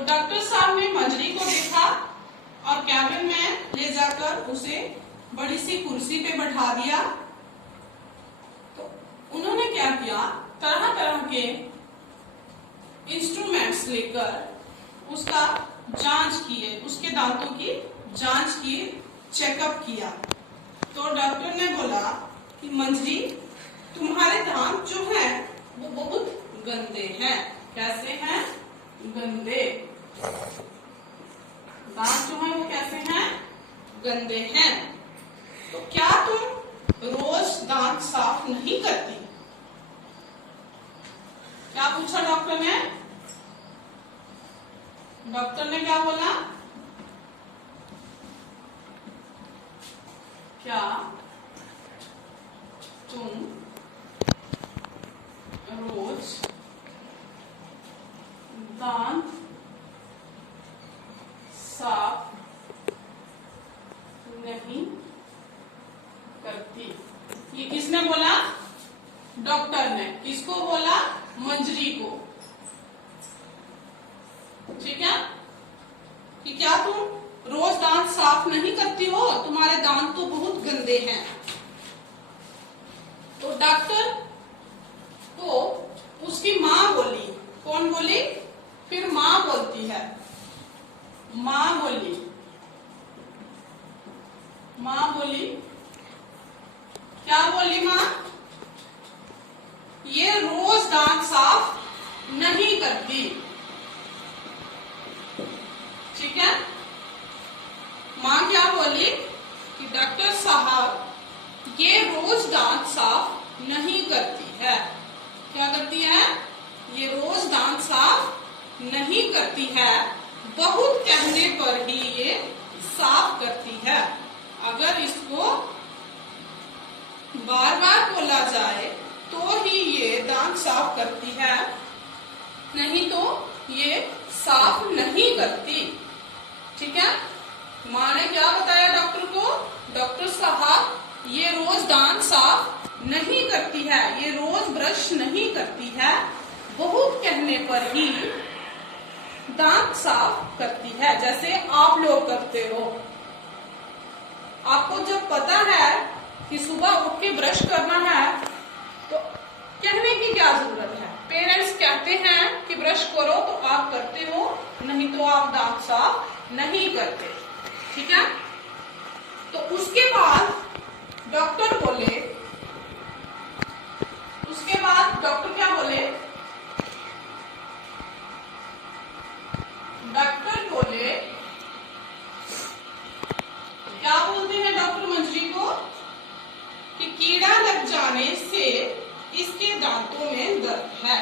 तो डॉक्टर साहब ने मंजरी को देखा और कैबिन में ले जाकर उसे बड़ी सी कुर्सी पे बैठा दिया। तो उन्होंने क्या किया, तरह तरह के इंस्ट्रूमेंट्स लेकर उसका जांच किए, उसके दांतों की जांच की, चेकअप किया। तो डॉक्टर ने बोला कि मंजरी, तुम्हारे दांत जो हैं वो बहुत गंदे हैं। कैसे हैं? गंदे। दांत जो है वो कैसे हैं? गंदे हैं। तो क्या तुम रोज दांत साफ नहीं करती? क्या पूछा डॉक्टर ने? डॉक्टर ने क्या बोला? क्या तुम रोज दांत साफ नहीं करती? ये किसने बोला? डॉक्टर ने। किसको बोला? मंजरी को। ठीक है, कि क्या तुम रोज दांत साफ नहीं करती हो? तुम्हारे दांत तो बहुत गंदे हैं। तो डॉक्टर को उसकी माँ बोली। कौन बोली? फिर माँ बोलती है। माँ बोली, माँ बोली, क्या बोली माँ? ये रोज दांत साफ नहीं करती। ठीक है, माँ क्या बोली कि डॉक्टर साहब ये रोज दांत साफ नहीं करती है। क्या करती है? ये रोज दांत साफ नहीं करती है, बहुत कहने पर ही ये साफ करती है। अगर इसको बार बार बोला जाए तो ही ये दांत साफ करती है, नहीं तो ये साफ नहीं करती। ठीक है, माँ ने क्या बताया डॉक्टर को? डॉक्टर साहब ये रोज दांत साफ नहीं करती है, ये रोज ब्रश नहीं करती है, बहुत कहने पर ही दांत साफ करती है, जैसे आप लोग करते हो। आपको जब पता है कि सुबह उठ के ब्रश करना है तो कहने की क्या जरूरत है? पेरेंट्स कहते हैं कि ब्रश करो तो आप करते हो, नहीं तो आप दांत साफ नहीं करते। ठीक है, तो उसके बाद डॉक्टर बोले, उसके बाद डॉक्टर क्या बोले? डॉक्टर बोले, क्या बोलते हैं डॉक्टर मंजरी को? कि कीड़ा लग जाने से इसके दांतों में दर्द है।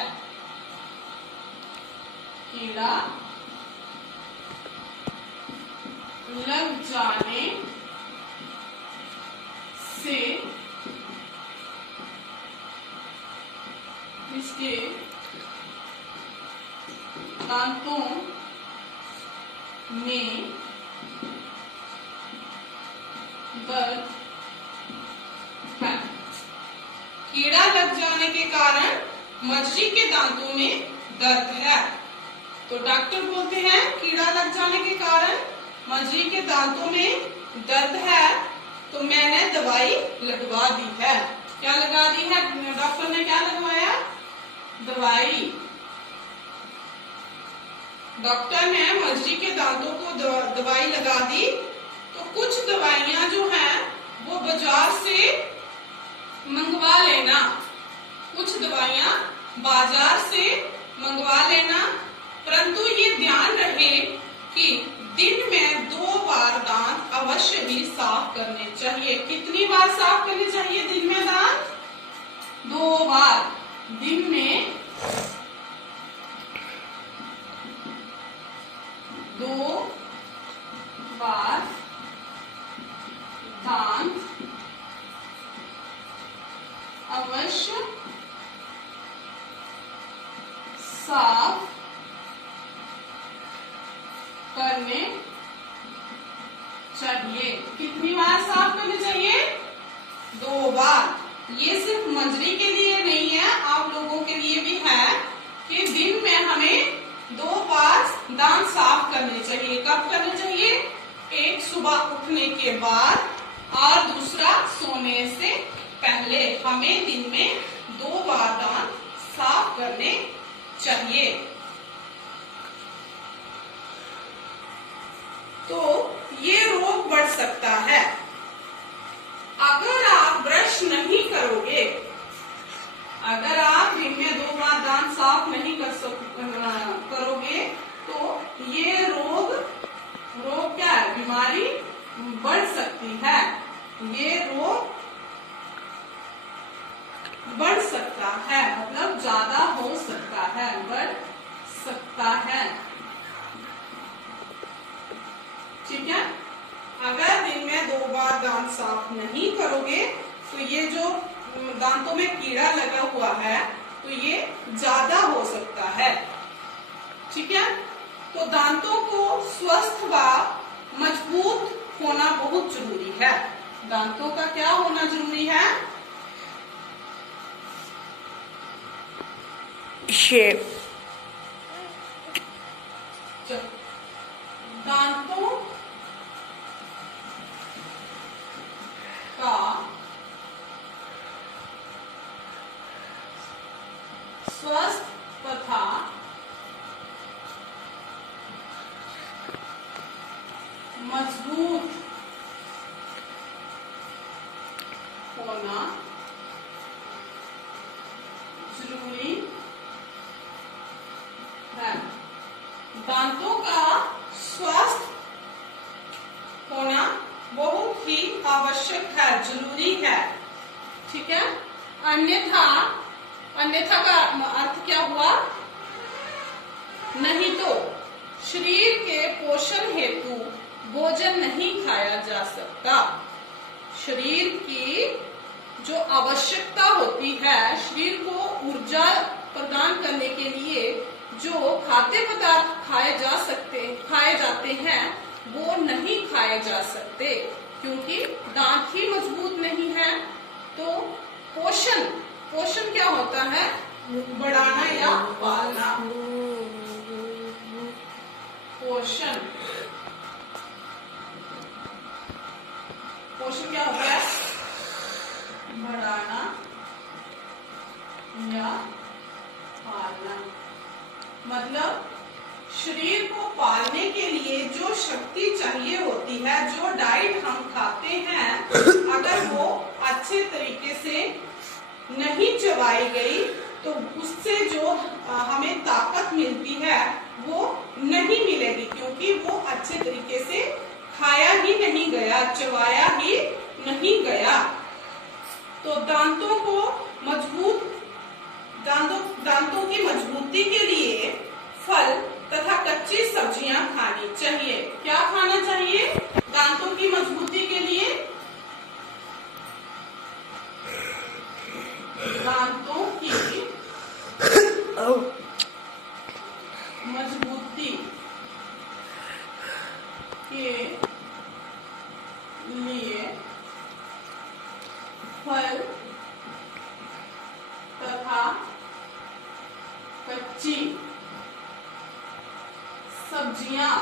कीड़ा लग जाने से इसके दांतों में दर्द है। कीड़ा लग जाने के कारण मंजरी के दांतों में दर्द है। तो डॉक्टर बोलते हैं कीड़ा लग जाने के कारण मंजरी के दांतों में दर्द है, तो मैंने दवाई लगवा दी है। क्या लगा दी है? डॉक्टर ने क्या लगवाया? दवाई। डॉक्टर ने मंजरी के दांतों को दवाई लगा दी। तो कुछ दवाइयां जो हैं वो बाजार से मंगवा लेना, कुछ दवाइयां बाजार से मंगवा लेना, परंतु ये ध्यान रहे कि दिन में 2 बार दांत अवश्य ही साफ करने चाहिए। कितनी बार साफ करने चाहिए दिन में दांत? 2 बार। दिन में 2 बार दांत अवश्य साफ करने चाहिए। कितनी बार साफ करने चाहिए? 2 बार। ये सिर्फ मंजरी के लिए नहीं है, आप लोगों के लिए भी है कि दिन में हमें 2 बार दांत साफ करने चाहिए। कब करने चाहिए? एक, सुबह उठने के बाद, और दूसरा सोने से पहले। हमें दिन में 2 बार दांत साफ करने चाहिए। तो ये रोग बढ़ सकता है। अगर आप ब्रश नहीं करोगे, अगर आप दिन में 2 बार दांत साफ नहीं करोगे तो ये रोग क्या है? बीमारी बढ़ सकती है। ये रोग बढ़ सकता है, मतलब ज्यादा हो सकता है, बढ़ सकता है। ठीक है? अगर दिन में 2 बार दांत साफ नहीं करोगे तो ये जो दांतों में कीड़ा लगा हुआ है तो ये ज्यादा हो सकता है। ठीक है? तो दांतों को स्वस्थ व मजबूत होना बहुत जरूरी है। दांतों का क्या होना जरूरी है? शेप। दांतों का स्वस्थ तथा मजबूत होना जरूरी है। दांतों का स्वस्थ होना बहुत ही आवश्यक है, जरूरी है। ठीक है? अन्यथा का अर्थ क्या हुआ? नहीं तो शरीर के पोषण हेतु भोजन नहीं खाया जा सकता। शरीर की जो आवश्यकता होती है, शरीर को ऊर्जा प्रदान करने के लिए जो खाद्य पदार्थ खाए जाते हैं वो नहीं खाए जा सकते, क्योंकि दांत ही मजबूत नहीं है। तो पोषण क्या होता है? बढ़ाना या पालना। पोषण क्या होता है? बढ़ाना या पालना। मतलब शरीर को पालने के लिए जो शक्ति चाहिए होती है, जो डाइट हम खाते हैं, अगर वो अच्छे तरीके से नहीं चबाई गई तो उससे जो हमें ताकत मिलती है वो नहीं मिलेगी, क्योंकि वो अच्छे तरीके से खाया ही नहीं गया, चबाया ही नहीं गया। तो दांतों की मजबूती के लिए फल तथा कच्ची सब्जियां खानी चाहिए। क्या खाना चाहिए दांतों की मजबूती के लिए? दांतों की मजबूती के लिए फल तथा कच्ची सब्जियां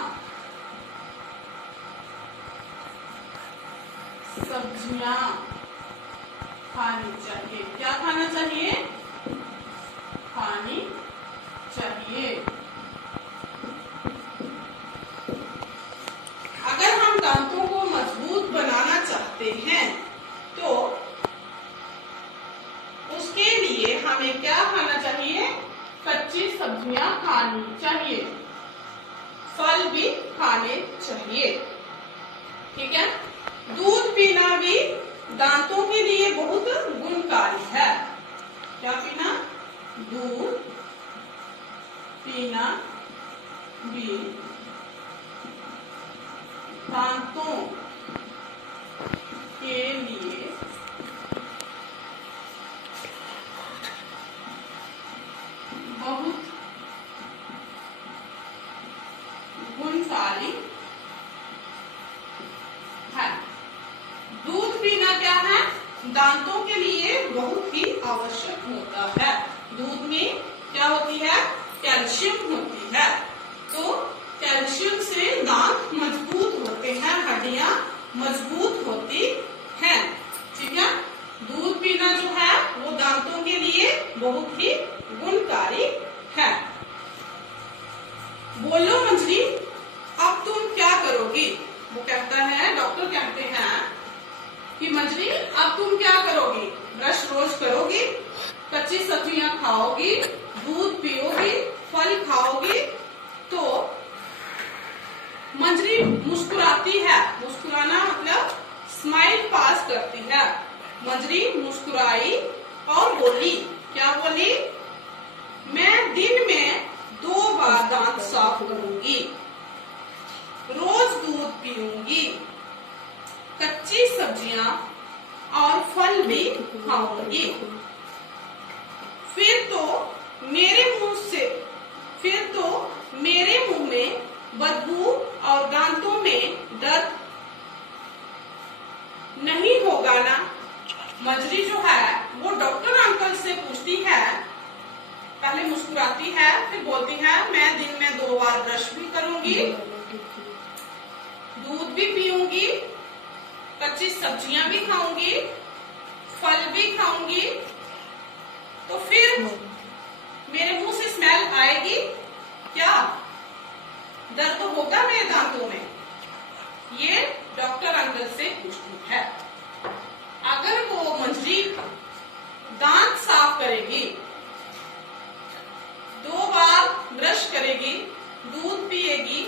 खानी चाहिए। क्या खाना चाहिए? खानी चाहिए। अगर हम दांतों को मजबूत बनाना चाहते हैं तो उसके लिए हमें क्या खाना चाहिए? कच्ची सब्जियां खानी चाहिए, फल भी खाने चाहिए। ठीक है? दूध पीना भी दांतों के लिए बहुत गुणकारी है। क्या पीना? दूध पीना भी दांतों के लिए बहुत गुणकारी है। दूध पीना क्या है? दांतों के लिए बहुत ही आवश्यक होता है। दूध में क्या होती है? कैल्शियम होती है। तो मजबूत होती हैं। ठीक है, दूध पीना जो है वो दांतों के लिए बहुत ही गुणकारी है। बोलो मंजरी, अब तुम क्या करोगी? वो कहता है, डॉक्टर कहते हैं कि मंजरी अब तुम क्या करोगी? ब्रश रोज करोगी, कच्ची सब्जियां खाओगी, दूध पियोगी, फल खाओगी। तो मंजरी मुस्कुराती है। मुस्कुराना मतलब स्माइल पास करती है। मंजरी मुस्कुराई और बोली, क्या बोली? मैं दिन में 2 बार दांत साफ करूंगी, रोज दूध पीऊंगी, कच्ची सब्जियां और फल भी खाऊंगी। फिर तो मेरे मुंह में बदबू और दांतों में दर्द नहीं होगा ना? मंजरी जो है वो डॉक्टर अंकल से पूछती है। पहले मुस्कुराती है, फिर बोलती है मैं दिन में 2 बार ब्रश भी करूंगी, दूध भी पीऊंगी, कच्ची सब्जियां भी खाऊंगी, फल भी खाऊंगी। तो फिर मेरे मुंह से स्मेल आएगी क्या? दर्द होगा मेरे दांतों में? ये डॉक्टर अंकल से पूछती है। अगर वो मंजरी दांत साफ करेगी, 2 बार ब्रश करेगी, दूध पिएगी,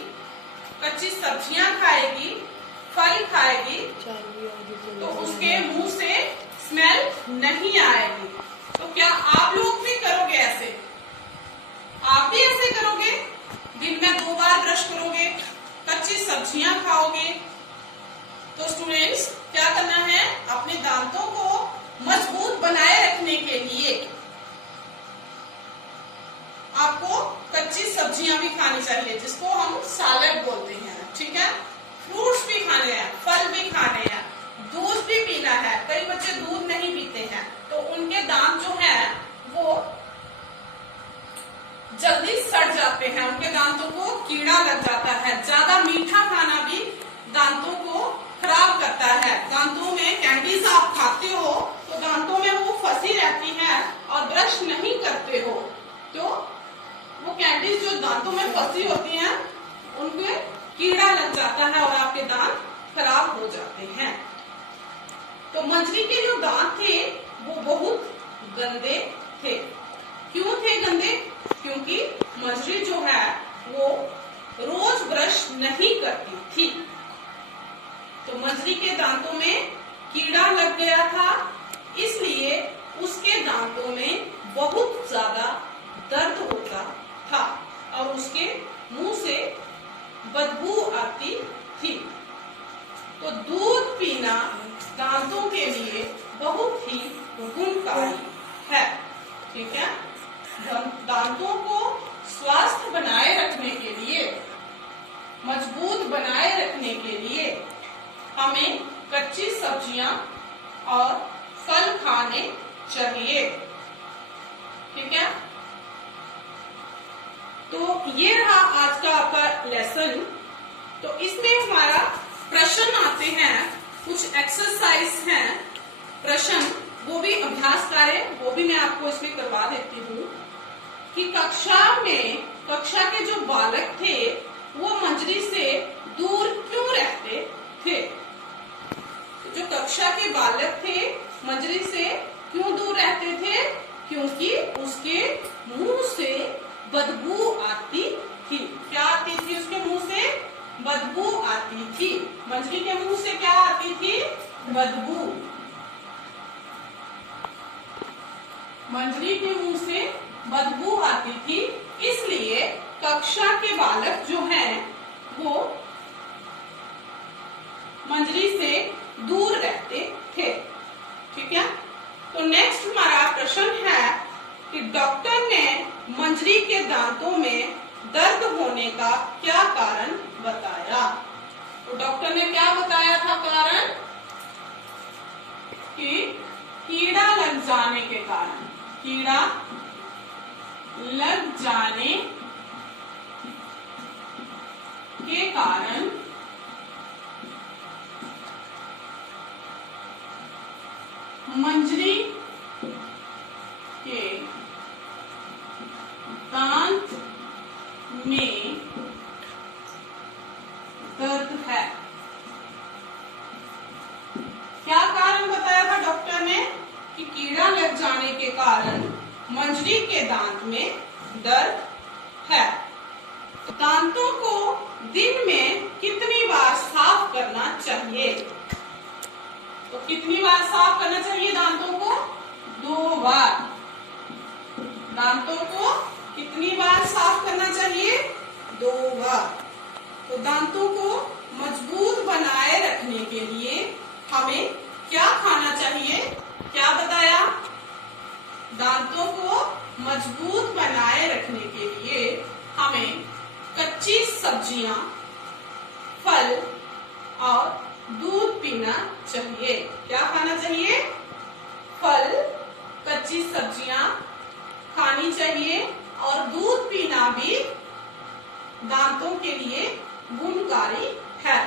कच्ची सब्जियां खाएगी, फल खाएगी, तो उसके मुंह से स्मेल नहीं आएगी। तो क्या आप लोग भी करोगे ऐसे? आप भी ऐसे करोगे? दिन में 2 बार ब्रश करोगे, कच्ची सब्जियां खाओगे। तो स्टूडेंट्स, क्या करना है? अपने दांतों को मजबूत बनाए रखने के लिए आपको कच्ची सब्जियां भी खानी चाहिए, जिसको हम सैलेड बोलते हैं। ठीक है, फ्रूट्स भी खाने हैं, फल भी खाने हैं, दूध भी पीना है। कई बच्चे दूध नहीं पीते हैं, तो उनके दांत जो है वो जल्दी सड़ जाते हैं, उनके दांतों को कीड़ा लग जाता है। ज्यादा मीठा खाना भी दांतों को खराब करता है। दांतों में कैंडीज आप खाते हो तो दांतों में वो फंसी रहती है और ब्रश नहीं करते हो, तो वो कैंडीज जो दांतों में फंसी होती हैं उनके कीड़ा लग जाता है और आपके दांत खराब हो जाते हैं। तो मंजरी के जो दांत थे वो बहुत गंदे थे। क्यों थे गंदे? क्योंकि मंजरी जो है वो रोज ब्रश नहीं करती थी। तो मंजरी के दांतों में कीड़ा लग गया था, इसलिए उसके दांतों में बहुत ज्यादा दर्द होता था और उसके मुंह से बदबू आती थी। तो दूध पीना दांतों के लिए बहुत ही गुणकारी है। ठीक है, दांतों को स्वस्थ बनाए रखने के लिए, मजबूत बनाए रखने के लिए हमें कच्ची सब्जियां और फल खाने चाहिए। ठीक है, तो ये रहा आज का आपका लेसन। तो इसमें हमारा प्रश्न आते हैं, कुछ एक्सरसाइज हैं प्रश्न, वो भी अभ्यास कार्य, वो भी मैं आपको इसमें करवा देती हूँ कि कक्षा के जो बालक थे वो मंजरी से दूर क्यों रहते थे? जो कक्षा के बालक थे मंजरी से क्यों दूर रहते थे? क्योंकि उसके मुंह से बदबू आती थी। क्या आती थी उसके मुंह से? बदबू आती थी। मंजरी के मुंह से क्या आती थी? बदबू। मंजरी के मुंह से बदबू आती थी, इसलिए कक्षा के बालक जो हैं वो मंजरी से दूर रहते थे। ठीक है, तो नेक्स्ट हमारा प्रश्न है कि डॉक्टर ने मंजरी के दांतों में दर्द होने का क्या कारण बताया? तो डॉक्टर ने क्या बताया था कारण? कि कीड़ा लग जाने के कारण, कीड़ा लग जाने के कारण मंजरी के दांत में दर्द है। क्या कारण बताया था डॉक्टर ने कि कीड़ा लग जाने के कारण मंजरी के दांत में दर्द है। दांतों को दिन में कितनी बार साफ करना चाहिए? तो कितनी बार साफ करना चाहिए दांतों को? 2 बार। दांतों को कितनी बार साफ करना चाहिए? 2 बार। तो दांतों को मजबूत बनाए रखने के लिए हमें क्या खाना चाहिए? क्या बताया? दांतों को मजबूत बनाए रखने के लिए हमें कच्ची सब्जियां, फल और दूध पीना चाहिए। क्या खाना चाहिए? फल, कच्ची सब्जियां खानी चाहिए और दूध पीना भी दांतों के लिए गुणकारी है।